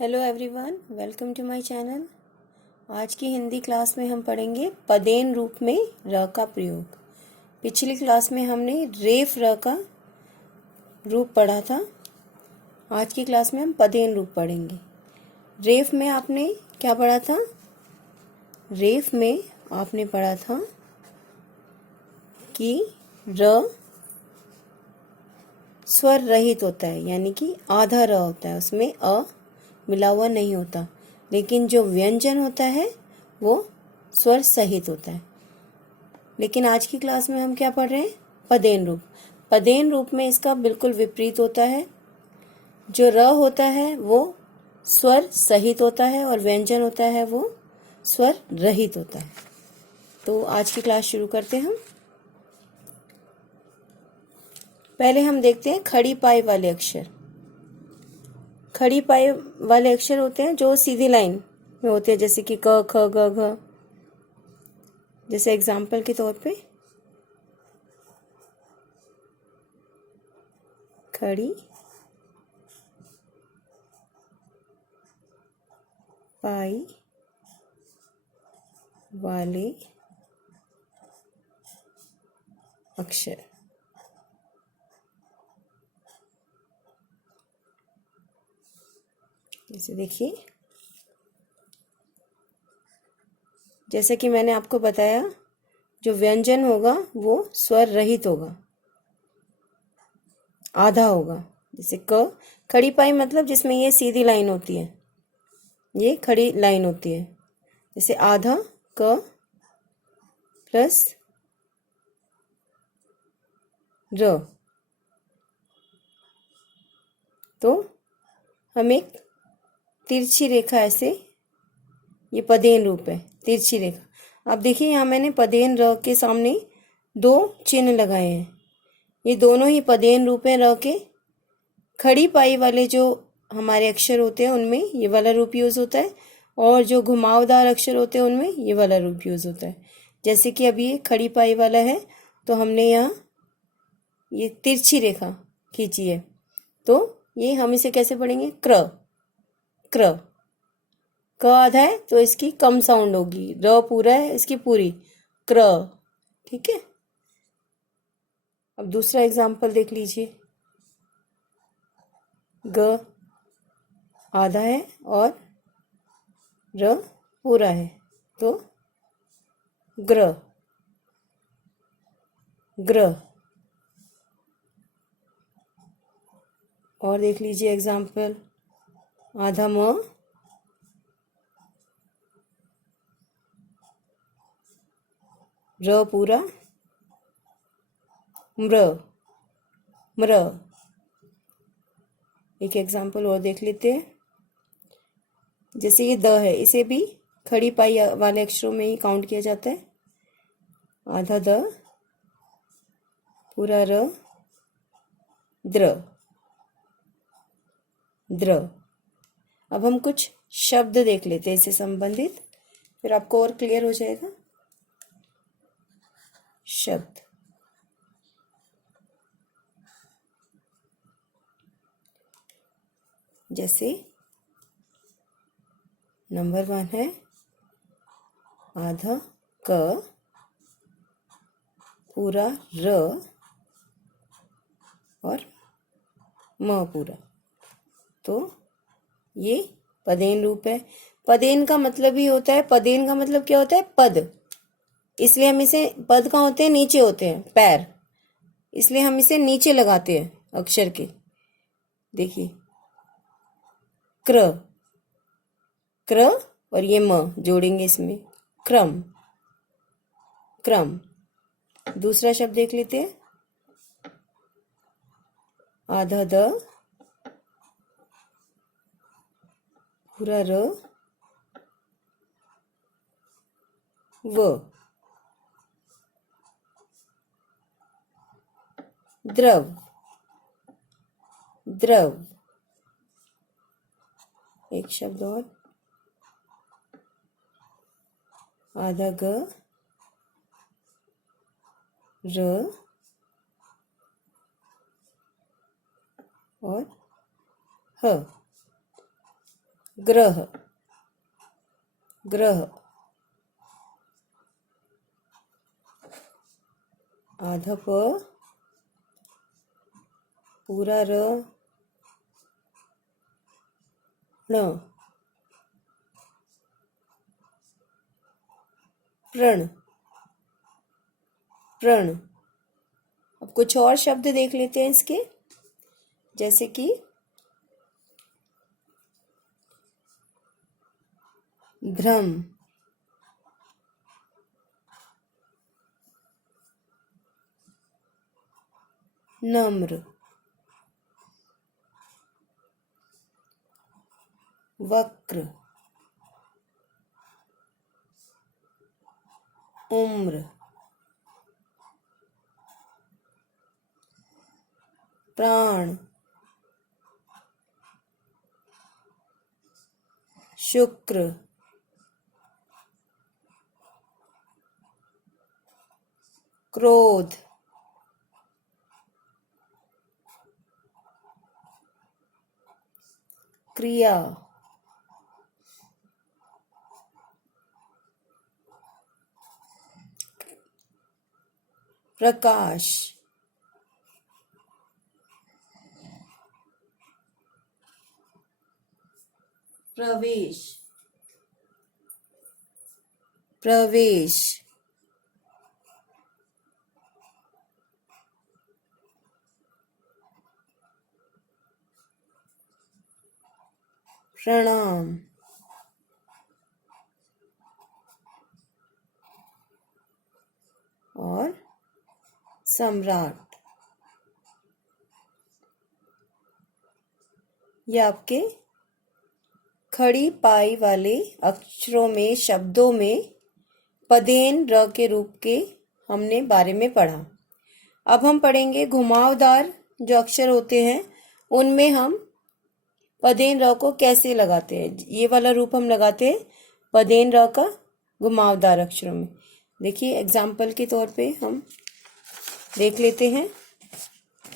Hello everyone, welcome to my channel. आज की Hindi class में हम पढ़ेंगे पदेन रूप में र का प्रयोग। पिछली क्लास में हमने रेफ र का रूप पढ़ा था। आज की क्लास में हम पदेन रूप पढ़ेंगे। रेफ में आपने क्या पढ़ा था? रेफ में आपने पढ़ा था कि र स्वर रहित होता है, यानी कि आधा र होता है, उसमें अ मिला हुआ नहीं होता। लेकिन जो व्यंजन होता है वो स्वर सहित होता है। लेकिन आज की क्लास में हम क्या पढ़ रहे हैं? पदेन रूप। पदेन रूप में इसका बिल्कुल विपरीत होता है। जो र होता है वो स्वर सहित होता है और व्यंजन होता है वो स्वर रहित होता है। तो आज की क्लास शुरू करते हैं हम। पहले हम देखते हैं खड़ी पाई वाले अक्षर। खड़ी पाई वाले अक्षर होते हैं जो सीधी लाइन में होते हैं, जैसे कि क ख ग घ। जैसे एग्जाम्पल के तौर पे खड़ी पाई वाले अक्षर। जैसे देखिए, जैसे कि मैंने आपको बताया, जो व्यंजन होगा वो स्वर रहित होगा, आधा होगा। जैसे क, खड़ी पाई मतलब जिसमें ये सीधी लाइन होती है, ये खड़ी लाइन होती है। जैसे आधा क प्लस र, तो हम एक तिरछी रेखा, ऐसे ये पदेन रूप है, तिरछी रेखा। अब देखिए, यहाँ मैंने पदेन र के सामने दो चिन्ह लगाए हैं। ये दोनों ही पदेन रूप हैं र के। खड़ी पाई वाले जो हमारे अक्षर होते हैं उनमें ये वाला रूप यूज होता है, और जो घुमावदार अक्षर होते हैं उनमें ये वाला रूप यूज होता है। जैसे कि अभी ये खड़ी पाई वाला है, तो हमने यहाँ ये तिरछी रेखा खींची है, तो ये हम इसे कैसे पढ़ेंगे? क्र। क्र, क आधा है तो इसकी कम साउंड होगी, र पूरा है इसकी पूरी, क्र। ठीक है। अब दूसरा एग्जाम्पल देख लीजिए। ग आधा है और र पूरा है, तो ग्र। ग्र। और देख लीजिए एग्जाम्पल, आधा म, र पूरा, म्र। म्र। एक एग्जाम्पल और देख लेते हैं। जैसे ये द है, इसे भी खड़ी पाई वाले अक्षरों में ही काउंट किया जाता है। आधा द पूरा र, द्र। द्र। अब हम कुछ शब्द देख लेते हैं इससे संबंधित, फिर आपको और क्लियर हो जाएगा। शब्द, जैसे नंबर 1 है आधा क पूरा र और म पूरा, तो ये पदेन रूप है। पदेन का मतलब ही होता है, पदेन का मतलब क्या होता है? पद। इसलिए हम इसे, पद कहाँ होते हैं? नीचे होते हैं, पैर, इसलिए हम इसे नीचे लगाते हैं अक्षर के। देखिए, क्र। क्र और ये म जोड़ेंगे इसमें, क्रम। क्रम। दूसरा शब्द देख लेते हैं, आधा द पूरा र व, द्रव। द्रव। एक शब्द और, आधा ग र और ह, ग्रह, ग्रह। आधा प, पूरा र, ण, प्रण, प्रण। अब कुछ और शब्द देख लेते हैं इसके, जैसे कि भ्रम, नम्र, वक्र, उम्र, प्राण, शुक्र, क्रोध, क्रिया, प्रकाश, प्रवेश, प्रवेश, प्रणाम, और सम्राट। ये आपके खड़ी पाई वाले अक्षरों में, शब्दों में पदेन र के रूप के हमने बारे में पढ़ा। अब हम पढ़ेंगे घुमावदार जो अक्षर होते हैं उनमें हम पदेन र को कैसे लगाते हैं। ये वाला रूप हम लगाते हैं पदेन र का घुमावदार अक्षरों में। देखिए एग्जाम्पल के तौर पे हम देख लेते हैं,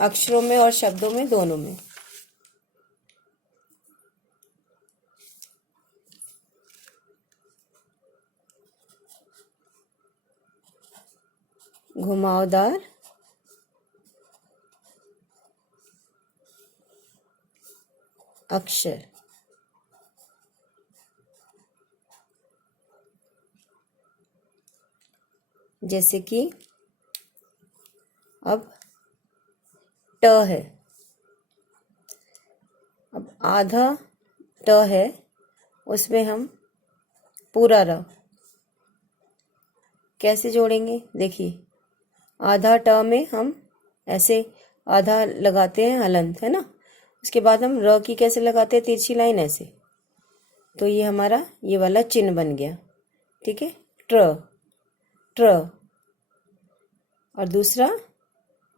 अक्षरों में और शब्दों में, दोनों में। घुमावदार अक्षर, जैसे कि अब ट है, अब आधा ट है, उसमें हम पूरा र कैसे जोड़ेंगे। देखिए आधा ट में हम ऐसे आधा लगाते हैं हलंत, है ना। उसके बाद हम र की कैसे लगाते हैं, तिरछी लाइन ऐसे। तो ये हमारा ये वाला चिन्ह बन गया, ठीक है। ट्र, ट्र। और दूसरा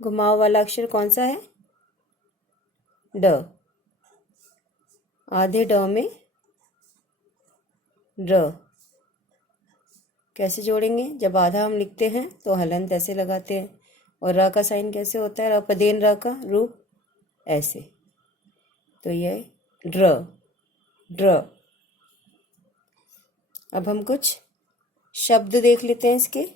घुमाव वाला अक्षर कौन सा है, ड। आधे ड में र कैसे जोड़ेंगे, जब आधा हम लिखते हैं तो हलंत ऐसे लगाते हैं, और र का साइन कैसे होता है, पदेन र का रूप ऐसे। तो ये ड्र, ड्र। अब हम कुछ शब्द देख लेते हैं इसके,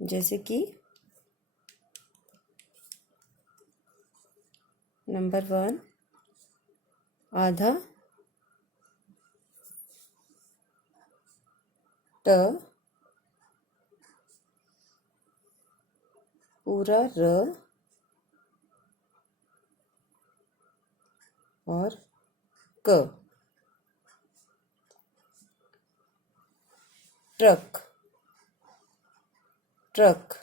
जैसे कि नंबर 1 आधा ट, पूरा र और क। Truck, truck.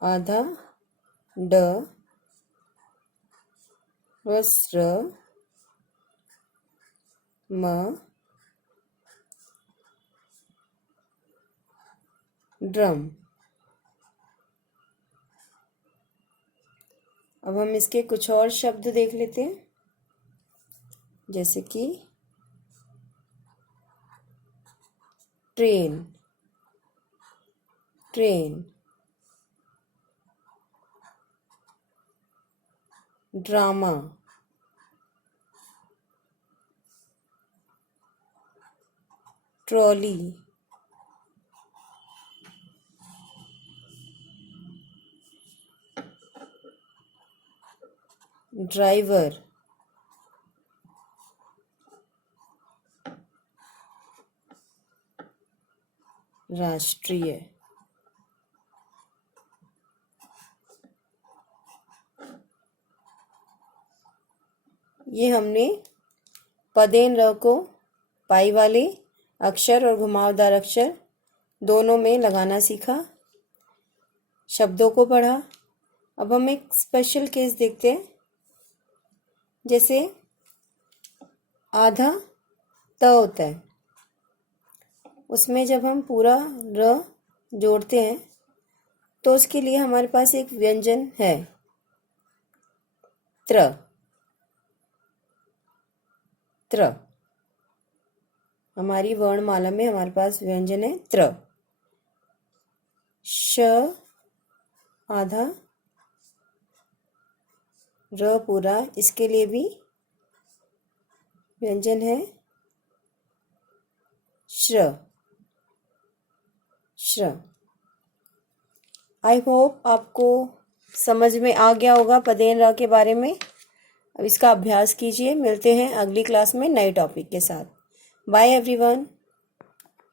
आधा ड, वस्त्र, म, ड्रम। अब हम इसके कुछ और शब्द देख लेते हैं, जैसे कि train, train. Drama, trolley, driver, राष्ट्रीय। ये हमने पदेन र को पाई वाले अक्षर और घुमावदार अक्षर दोनों में लगाना सीखा, शब्दों को पढ़ा। अब हम एक स्पेशल केस देखते हैं। जैसे आधा त होता है, उसमें जब हम पूरा र जोड़ते हैं तो उसके लिए हमारे पास एक व्यंजन है, त्र, त्र। हमारी वर्णमाला में हमारे पास व्यंजन है त्र। श आधा, र पूरा, इसके लिए भी व्यंजन है श्र, श्र। आई होप आपको समझ में आ गया होगा पदेन र के बारे में। अब इसका अभ्यास कीजिए। मिलते हैं अगली क्लास में नए टॉपिक के साथ। Bye everyone.